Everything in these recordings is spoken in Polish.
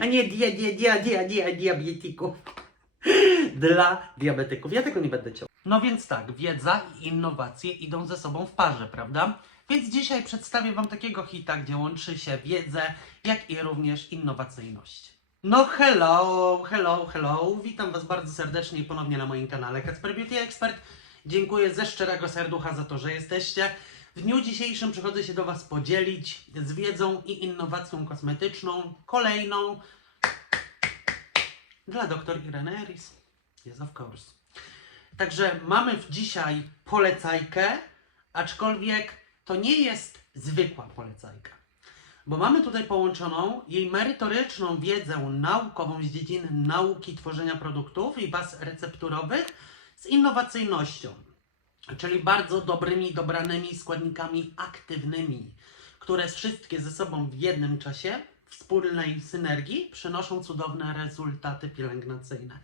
a nie dia, dia, dia, dia, dia, diabetików. Dla diabetyków. Ja tego nie będę ciął. No więc tak, wiedza i innowacje idą ze sobą w parze, prawda? Więc dzisiaj przedstawię Wam takiego hita, gdzie łączy się wiedzę, jak i również innowacyjność. No hello, hello, hello. Witam Was bardzo serdecznie ponownie na moim kanale Kacper Beauty Expert. Dziękuję ze szczerego serducha za to, że jesteście. W dniu dzisiejszym przychodzę się do Was podzielić z wiedzą i innowacją kosmetyczną, kolejną dla dr Ireny Eris. Yes, of course. Także mamy dzisiaj polecajkę, aczkolwiek to nie jest zwykła polecajka. Bo mamy tutaj połączoną jej merytoryczną wiedzę naukową z dziedziny nauki tworzenia produktów i baz recepturowych z innowacyjnością, czyli bardzo dobrymi, dobranymi składnikami aktywnymi, które wszystkie ze sobą w jednym czasie, wspólnej synergii, przynoszą cudowne rezultaty pielęgnacyjne.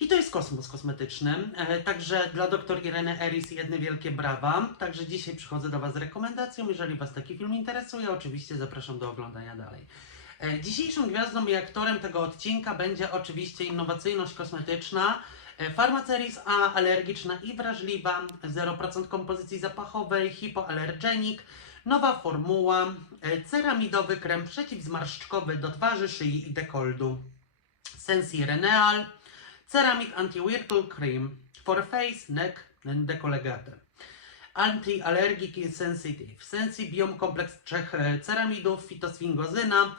I to jest kosmos kosmetyczny. E, Także dla dr Ireny Eris jedne wielkie brawa. Także dzisiaj przychodzę do Was z rekomendacją. Jeżeli Was taki film interesuje, oczywiście zapraszam do oglądania dalej. E, Dzisiejszą gwiazdą i aktorem tego odcinka będzie oczywiście innowacyjność kosmetyczna. E, Farmaceris A, alergiczna i wrażliwa, 0% kompozycji zapachowej, hipoalergenik, nowa formuła, e, ceramidowy krem przeciwzmarszczkowy do twarzy, szyi i dekoldu. Sensi Reneal, Ceramic Anti-Wrinkle Cream for Face, Neck and Decollegate. Anti-Allergic and Sensitive. Sensibiom kompleks trzech e, ceramidów, fitosfingozyna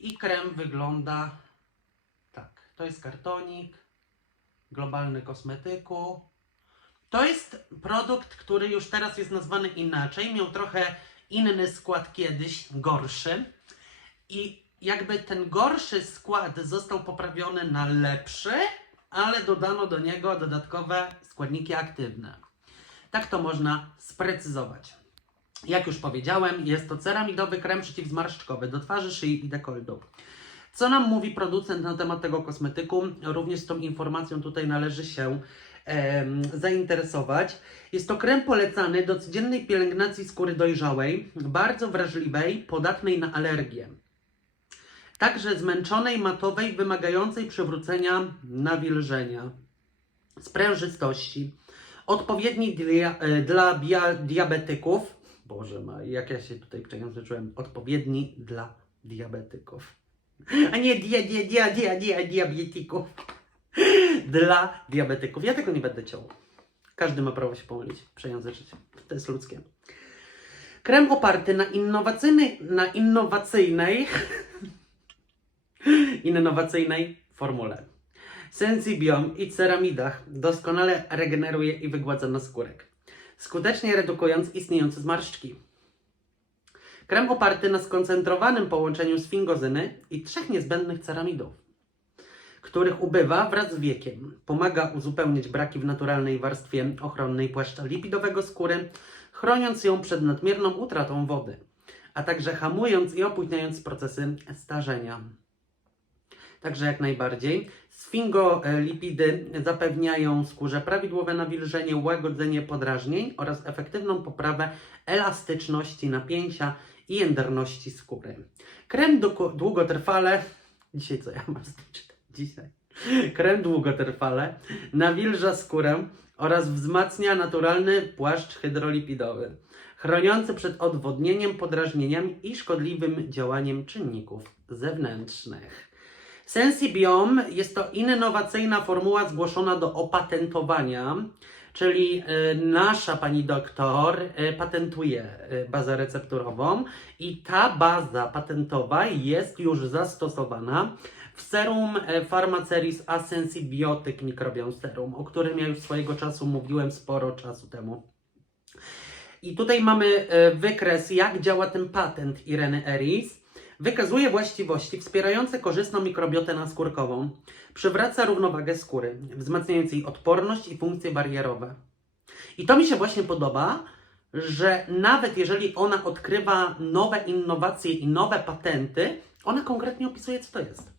i krem wygląda tak. To jest kartonik, globalny kosmetyku. To jest produkt, który już teraz jest nazwany inaczej. Miał trochę inny skład kiedyś, gorszy. I jakby ten gorszy skład został poprawiony na lepszy, ale dodano do niego dodatkowe składniki aktywne. Tak to można sprecyzować. Jak już powiedziałem, jest to ceramidowy krem przeciwzmarszczkowy do twarzy, szyi i dekoldu. Co nam mówi producent na temat tego kosmetyku? Również tą informacją tutaj należy się zainteresować. Jest to krem polecany do codziennej pielęgnacji skóry dojrzałej, bardzo wrażliwej, podatnej na alergie. Także zmęczonej, matowej, wymagającej przywrócenia nawilżenia, sprężystości, odpowiedni dla, e, dla bia, diabetyków. Boże ma, jak ja się tutaj przejęzyczyłem. Odpowiedni dla diabetyków. A nie dia, dia, dia, dia, dia, diabetików. Dla diabetyków. Ja tego nie będę ciął. Każdy ma prawo się pomylić, przejęzyczyć. To jest ludzkie. Krem oparty na innowacyjnej, na innowacyjnej innowacyjnej formule. Sensibiom i ceramidach doskonale regeneruje i wygładza naskórek, skutecznie redukując istniejące zmarszczki. Krem oparty na skoncentrowanym połączeniu sfingozyny i trzech niezbędnych ceramidów, których ubywa wraz z wiekiem. Pomaga uzupełnić braki w naturalnej warstwie ochronnej płaszcza lipidowego skóry, chroniąc ją przed nadmierną utratą wody, a także hamując i opóźniając procesy starzenia. Także jak najbardziej. Sfingolipidy zapewniają skórze prawidłowe nawilżenie, łagodzenie podrażnień oraz efektywną poprawę elastyczności napięcia i jędrności skóry. Krem długo- długotrwale. Dzisiaj co ja mam czytać? Dzisiaj. Krem długotrwale nawilża skórę oraz wzmacnia naturalny płaszcz hydrolipidowy, chroniący przed odwodnieniem, podrażnieniami i szkodliwym działaniem czynników zewnętrznych. Sensibiom jest to innowacyjna formuła zgłoszona do opatentowania, czyli e, nasza pani doktor e, patentuje e, bazę recepturową i ta baza patentowa jest już zastosowana w serum Pharmaceris Asensibiotyk Microbiome Serum, o którym ja już swojego czasu mówiłem sporo czasu temu. I tutaj mamy wykres, jak działa ten patent Ireny Eris. Wykazuje właściwości wspierające korzystną mikrobiotę naskórkową, przywraca równowagę skóry, wzmacniając jej odporność i funkcje barierowe. I to mi się właśnie podoba, że nawet jeżeli ona odkrywa nowe innowacje i nowe patenty, ona konkretnie opisuje, co to jest.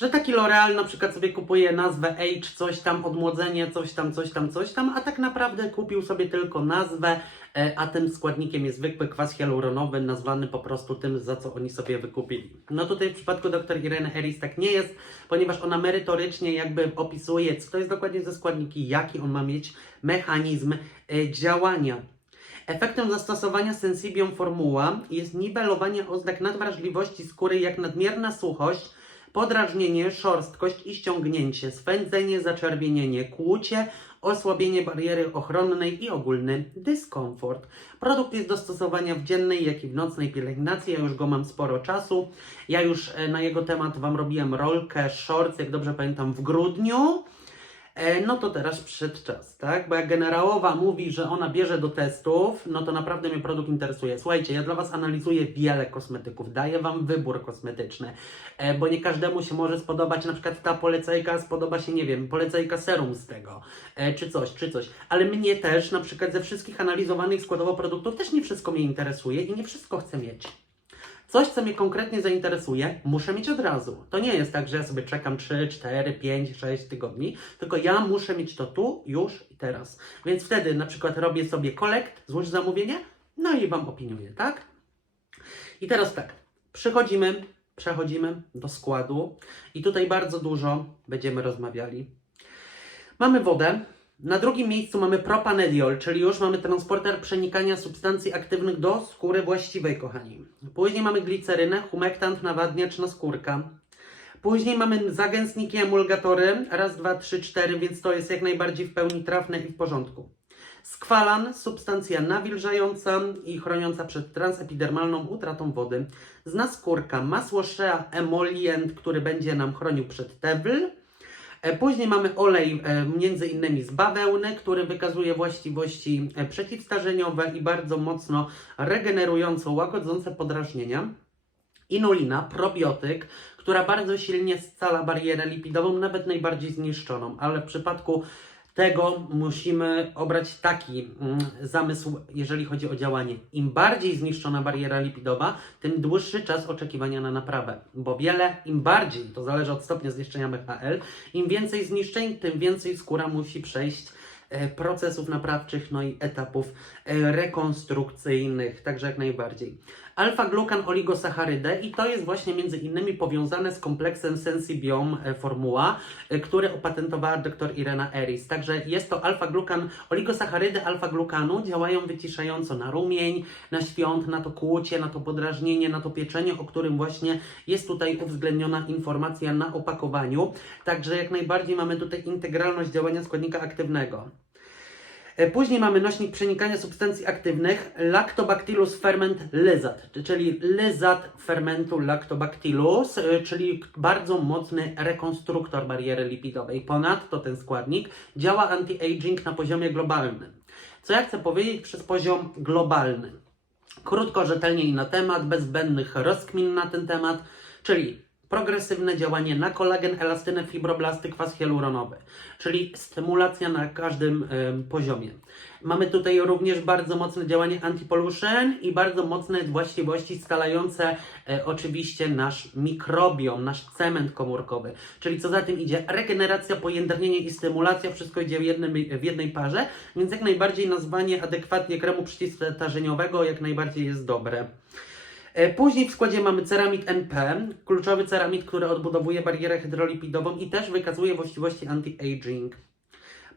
Że taki L'Oreal na przykład sobie kupuje nazwę Age, coś tam, odmłodzenie, coś tam, coś tam, coś tam, a tak naprawdę kupił sobie tylko nazwę, e, a tym składnikiem jest zwykły kwas hialuronowy, nazwany po prostu tym, za co oni sobie wykupili. No tutaj w przypadku dr Ireny Eris tak nie jest, ponieważ ona merytorycznie jakby opisuje, co to jest dokładnie za składniki, jaki on ma mieć mechanizm e, działania. Efektem zastosowania Sensibium Formuła jest niwelowanie oznak nadwrażliwości skóry jak nadmierna suchość, podrażnienie, szorstkość i ściągnięcie, swędzenie, zaczerwienienie, kłucie, osłabienie bariery ochronnej i ogólny dyskomfort. Produkt jest do stosowania w dziennej, jak i w nocnej pielęgnacji. Ja już go mam sporo czasu. Ja już e, na jego temat Wam robiłem rolkę, shorts, jak dobrze pamiętam, w grudniu. E, No to teraz przyszedł czas, tak? Bo jak generałowa mówi, że ona bierze do testów, no to naprawdę mnie produkt interesuje. Słuchajcie, ja dla Was analizuję wiele kosmetyków, daję Wam wybór kosmetyczny, e, bo nie każdemu się może spodobać na przykład ta polecajka, spodoba się, nie wiem, polecajka serum z tego, e, czy coś, czy coś. Ale mnie też, na przykład ze wszystkich analizowanych składowo produktów, też nie wszystko mnie interesuje i nie wszystko chcę mieć. Coś, co mnie konkretnie zainteresuje, muszę mieć od razu. To nie jest tak, że ja sobie czekam 3, 4, 5, 6 tygodni, tylko ja muszę mieć to tu, już i teraz. Więc wtedy na przykład robię sobie kolekt, złóż zamówienie, no i Wam opiniuję, tak? I teraz tak, przychodzimy, przechodzimy do składu i tutaj bardzo dużo będziemy rozmawiali. Mamy wodę. Na drugim miejscu mamy propanediol, czyli już mamy transporter przenikania substancji aktywnych do skóry właściwej, kochani. Później mamy glicerynę, humektant, nawadniacz na skórka. Później mamy zagęstniki, emulgatory, raz, dwa, trzy, cztery, więc to jest jak najbardziej w pełni trafne i w porządku. Skwalan, substancja nawilżająca i chroniąca przed transepidermalną utratą wody. Z naskórka masło shea emolient, który będzie nam chronił przed TEWL. E, Później mamy olej e, między innymi z bawełny, który wykazuje właściwości e, przeciwstarzeniowe i bardzo mocno regenerująco, łagodzące podrażnienia. Inulina, probiotyk, która bardzo silnie scala barierę lipidową, nawet najbardziej zniszczoną, ale w przypadku tego musimy obrać taki mm, zamysł, jeżeli chodzi o działanie. Im bardziej zniszczona bariera lipidowa, tym dłuższy czas oczekiwania na naprawę. Bo wiele, im bardziej, to zależy od stopnia zniszczenia MHL, im więcej zniszczeń, tym więcej skóra musi przejść e, procesów naprawczych, no i etapów e, rekonstrukcyjnych, także jak najbardziej. Alfa-glukan oligosacharydę i to jest właśnie między innymi powiązane z kompleksem Sensibiom e, Formuła, e, który opatentowała dr Irena Eris. Także jest to alfa-glukan, oligosacharydy alfa-glukanu działają wyciszająco na rumień, na świąt, na to kłucie, na to podrażnienie, na to pieczenie, o którym właśnie jest tutaj uwzględniona informacja na opakowaniu. Także jak najbardziej mamy tutaj integralność działania składnika aktywnego. E, Później mamy nośnik przenikania substancji aktywnych Lactobacillus ferment lizat, czyli lizat fermentu Lactobacillus, e, czyli bardzo mocny rekonstruktor bariery lipidowej. Ponadto ten składnik działa anti-aging na poziomie globalnym. Co ja chcę powiedzieć przez poziom globalny? Krótko, rzetelnie i na temat, bez zbędnych rozkmin na ten temat, czyli progresywne działanie na kolagen, elastynę, fibroblasty, kwas hialuronowy, czyli stymulacja na każdym em, poziomie. Mamy tutaj również bardzo mocne działanie anti-pollution i bardzo mocne właściwości scalające e, oczywiście nasz mikrobiom, nasz cement komórkowy. Czyli co za tym idzie? Regeneracja, pojędrnienie i stymulacja, wszystko idzie w, jednym, w jednej parze, więc jak najbardziej nazwanie adekwatnie kremu przeciwstarzeniowego jak najbardziej jest dobre. E, Później w składzie mamy ceramid NP, kluczowy ceramid, który odbudowuje barierę hydrolipidową i też wykazuje właściwości anti-aging.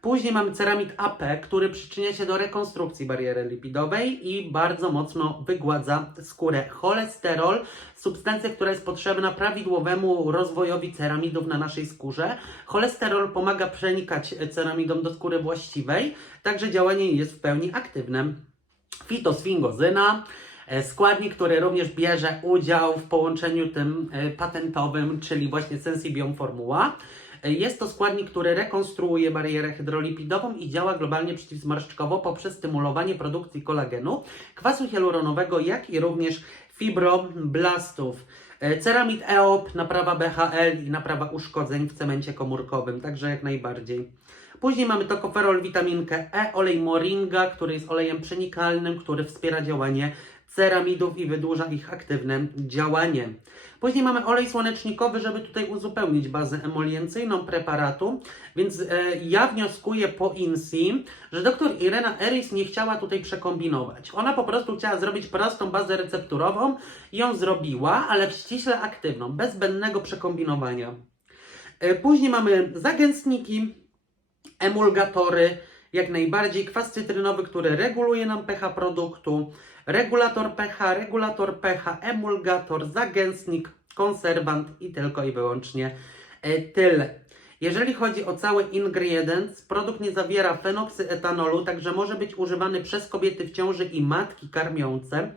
Później mamy ceramid AP, który przyczynia się do rekonstrukcji bariery lipidowej i bardzo mocno wygładza skórę. Cholesterol, substancja, która jest potrzebna prawidłowemu rozwojowi ceramidów na naszej skórze. Cholesterol pomaga przenikać ceramidom do skóry właściwej, także działanie jest w pełni aktywne. Fitosfingozyna, składnik, który również bierze udział w połączeniu tym e, patentowym, czyli właśnie Sensibium Formuła. E, Jest to składnik, który rekonstruuje barierę hydrolipidową i działa globalnie przeciwzmarszczkowo poprzez stymulowanie produkcji kolagenu, kwasu hialuronowego, jak i również fibroblastów. E, Ceramid EOP, naprawa BHL i naprawa uszkodzeń w cemencie komórkowym, także jak najbardziej. Później mamy tokoferol, witaminkę E, olej moringa, który jest olejem przenikalnym, który wspiera działanie ceramidów i wydłuża ich aktywne działanie. Później mamy olej słonecznikowy, żeby tutaj uzupełnić bazę emoliencyjną preparatu, więc e, ja wnioskuję po INSI, że dr Irena Eris nie chciała tutaj przekombinować. Ona po prostu chciała zrobić prostą bazę recepturową ją zrobiła, ale ściśle aktywną, bez zbędnego przekombinowania. E, Później mamy zagęstniki, emulgatory, jak najbardziej kwas cytrynowy, który reguluje nam pH produktu, regulator pH, regulator pH, emulgator, zagęstnik, konserwant i tylko i wyłącznie tyle. Jeżeli chodzi o cały ingredient, produkt nie zawiera fenoksyetanolu, także może być używany przez kobiety w ciąży i matki karmiące.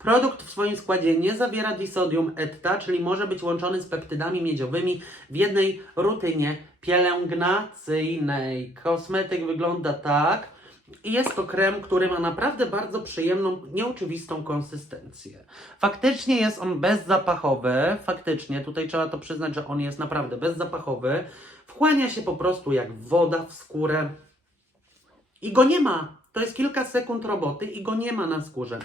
Produkt w swoim składzie nie zawiera disodium etta, czyli może być łączony z peptydami miedziowymi w jednej rutynie pielęgnacyjnej. Kosmetyk wygląda tak. I jest to krem, który ma naprawdę bardzo przyjemną, nieoczywistą konsystencję. Faktycznie jest on bezzapachowy, faktycznie, tutaj trzeba to przyznać, że on jest naprawdę bezzapachowy. Wchłania się po prostu jak woda w skórę i go nie ma. To jest kilka sekund roboty i go nie ma na skórze.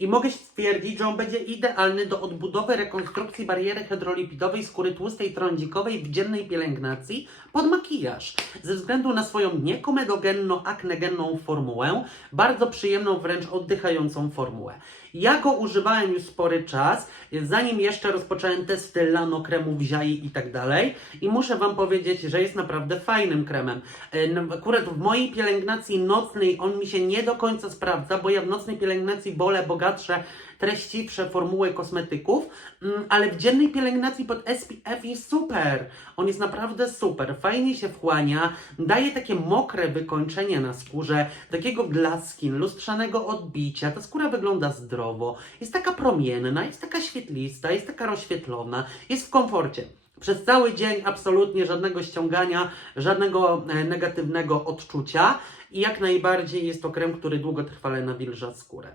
I mogę stwierdzić, że on będzie idealny do odbudowy, rekonstrukcji bariery hydrolipidowej skóry tłustej trądzikowej w dziennej pielęgnacji pod makijaż. Ze względu na swoją niekomedogenno-aknegenną formułę, bardzo przyjemną, wręcz oddychającą formułę. Ja go używałem już spory czas, zanim jeszcze rozpocząłem testy lano, kremów, ziai i tak dalej. I muszę Wam powiedzieć, że jest naprawdę fajnym kremem. E, no, Akurat w mojej pielęgnacji nocnej on mi się nie do końca sprawdza, bo ja w nocnej pielęgnacji wolę bogatsze, treściwsze formuły kosmetyków, mm, ale w dziennej pielęgnacji pod SPF jest super. On jest naprawdę super, fajnie się wchłania, daje takie mokre wykończenie na skórze, takiego glass skin, lustrzanego odbicia. Ta skóra wygląda zdrowo, jest taka promienna, jest taka świetlista, jest taka rozświetlona, jest w komforcie. Przez cały dzień absolutnie żadnego ściągania, żadnego e, negatywnego odczucia i jak najbardziej jest to krem, który długotrwale nawilża skórę.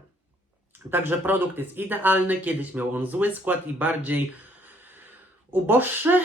Także produkt jest idealny. Kiedyś miał on zły skład i bardziej uboższy.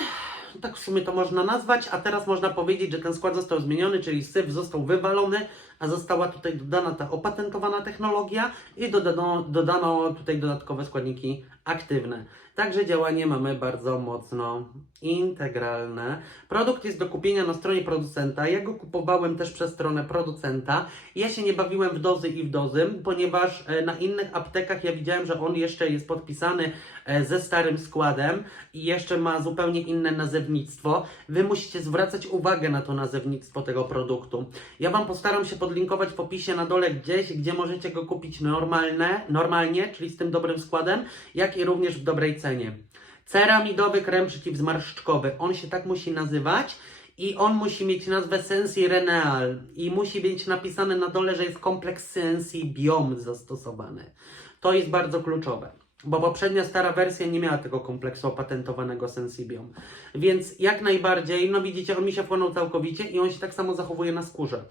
Tak w sumie to można nazwać, a teraz można powiedzieć, że ten skład został zmieniony, czyli syf został wywalony, została tutaj dodana ta opatentowana technologia i dodano, dodano tutaj dodatkowe składniki aktywne. Także działanie mamy bardzo mocno integralne. Produkt jest do kupienia na stronie producenta. Ja go kupowałem też przez stronę producenta. Ja się nie bawiłem w dozy i w dozy, ponieważ e, na innych aptekach ja widziałem, że on jeszcze jest podpisany e, ze starym składem i jeszcze ma zupełnie inne nazewnictwo. Wy musicie zwracać uwagę na to nazewnictwo tego produktu. Ja Wam postaram się podlinkować w opisie na dole gdzieś, gdzie możecie go kupić normalne, normalnie, czyli z tym dobrym składem, jak i również w dobrej cenie. Ceramidowy krem przeciwzmarszczkowy. On się tak musi nazywać i on musi mieć nazwę Sensi Reneal i musi być napisane na dole, że jest kompleks Sensi Biom zastosowany. To jest bardzo kluczowe. Bo poprzednia stara wersja nie miała tego kompleksu opatentowanego Sensibium. Więc jak najbardziej, no widzicie, on mi się wchłonął całkowicie i on się tak samo zachowuje na skórze.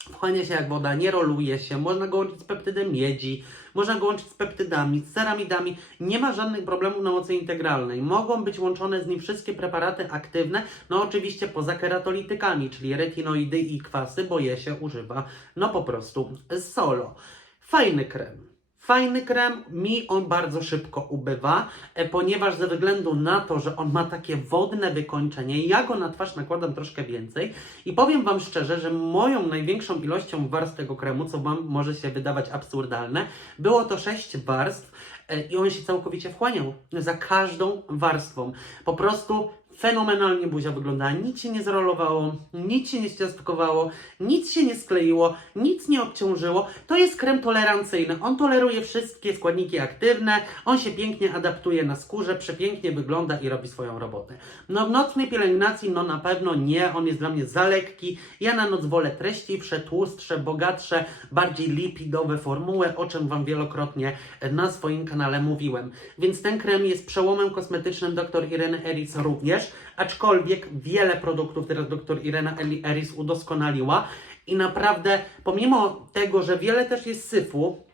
Wchłania się jak woda, nie roluje się, można go łączyć z peptydem miedzi, można go łączyć z peptydami, z ceramidami. Nie ma żadnych problemów na mocy integralnej. Mogą być łączone z nim wszystkie preparaty aktywne, no oczywiście poza keratolitykami, czyli retinoidy i kwasy, bo je się używa no po prostu solo. Fajny krem. Fajny krem, mi on bardzo szybko ubywa, e, ponieważ ze względu na to, że on ma takie wodne wykończenie, ja go na twarz nakładam troszkę więcej i powiem Wam szczerze, że moją największą ilością warstw tego kremu, co Wam może się wydawać absurdalne, było to 6 warstw e, i on się całkowicie wchłaniał za każdą warstwą. Po prostu fenomenalnie buzia wyglądała, nic się nie zrolowało, nic się nie ściastkowało, nic się nie skleiło, nic nie obciążyło. To jest krem tolerancyjny. On toleruje wszystkie składniki aktywne, on się pięknie adaptuje na skórze, przepięknie wygląda i robi swoją robotę. No w nocnej pielęgnacji, no na pewno nie, on jest dla mnie za lekki. Ja na noc wolę treściwsze, tłustsze, bogatsze, bardziej lipidowe formuły, o czym Wam wielokrotnie na swoim kanale mówiłem. Więc ten krem jest przełomem kosmetycznym dr Ireny Eris również, aczkolwiek wiele produktów teraz dr Irena Eris udoskonaliła i naprawdę pomimo tego, że wiele też jest syfu,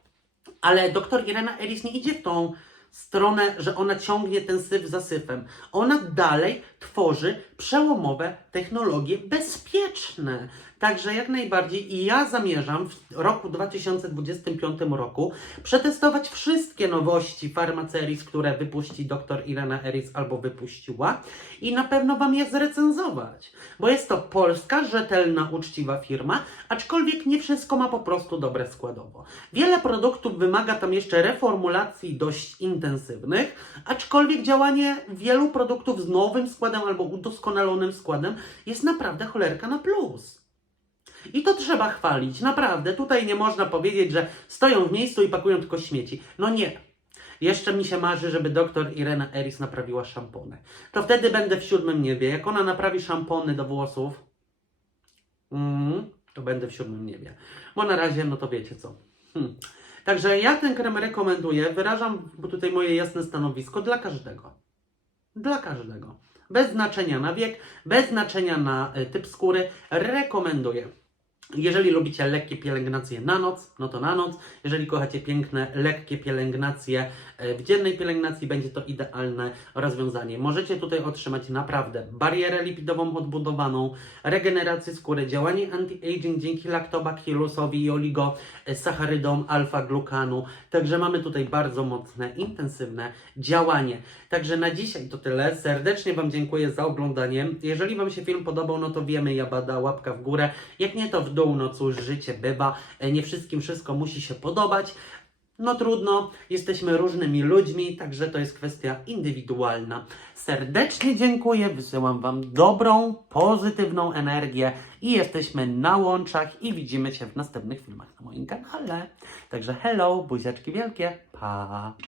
ale dr Irena Eris nie idzie w tą stronę, że ona ciągnie ten syf za syfem. Ona dalej tworzy przełomowe technologie bezpieczne. Także jak najbardziej i ja zamierzam w roku 2025 roku przetestować wszystkie nowości Pharmaceris, które wypuści dr Irena Eris albo wypuściła i na pewno Wam je zrecenzować, bo jest to polska, rzetelna, uczciwa firma, aczkolwiek nie wszystko ma po prostu dobre składowo. Wiele produktów wymaga tam jeszcze reformulacji dość intensywnych, aczkolwiek działanie wielu produktów z nowym składem albo udoskonalonym składem jest naprawdę cholerka na plus. I to trzeba chwalić, naprawdę. Tutaj nie można powiedzieć, że stoją w miejscu i pakują tylko śmieci. No nie. Jeszcze mi się marzy, żeby doktor Irena Eris naprawiła szampony. To wtedy będę w siódmym niebie. Jak ona naprawi szampony do włosów, mm, to będę w siódmym niebie. Bo na razie, no to wiecie co. Hmm. Także ja ten krem rekomenduję. Wyrażam tutaj moje jasne stanowisko dla każdego. Dla każdego. Bez znaczenia na wiek, bez znaczenia na y, typ skóry. Rekomenduję. Jeżeli lubicie lekkie pielęgnacje na noc, no to na noc. Jeżeli kochacie piękne, lekkie pielęgnacje w dziennej pielęgnacji, będzie to idealne rozwiązanie. Możecie tutaj otrzymać naprawdę barierę lipidową odbudowaną, regenerację skóry, działanie anti-aging dzięki lactobacillusowi i oligosacharydom alfa-glukanu. Także mamy tutaj bardzo mocne, intensywne działanie. Także na dzisiaj to tyle. Serdecznie Wam dziękuję za oglądanie. Jeżeli Wam się film podobał, no to wiemy, jabada, łapka w górę. Jak nie, to w dół, no cóż, życie bywa. E, Nie wszystkim wszystko musi się podobać. No trudno, jesteśmy różnymi ludźmi, także to jest kwestia indywidualna. Serdecznie dziękuję, wysyłam Wam dobrą, pozytywną energię i jesteśmy na łączach i widzimy się w następnych filmach na moim kanale. Także hello, buziaczki wielkie, pa!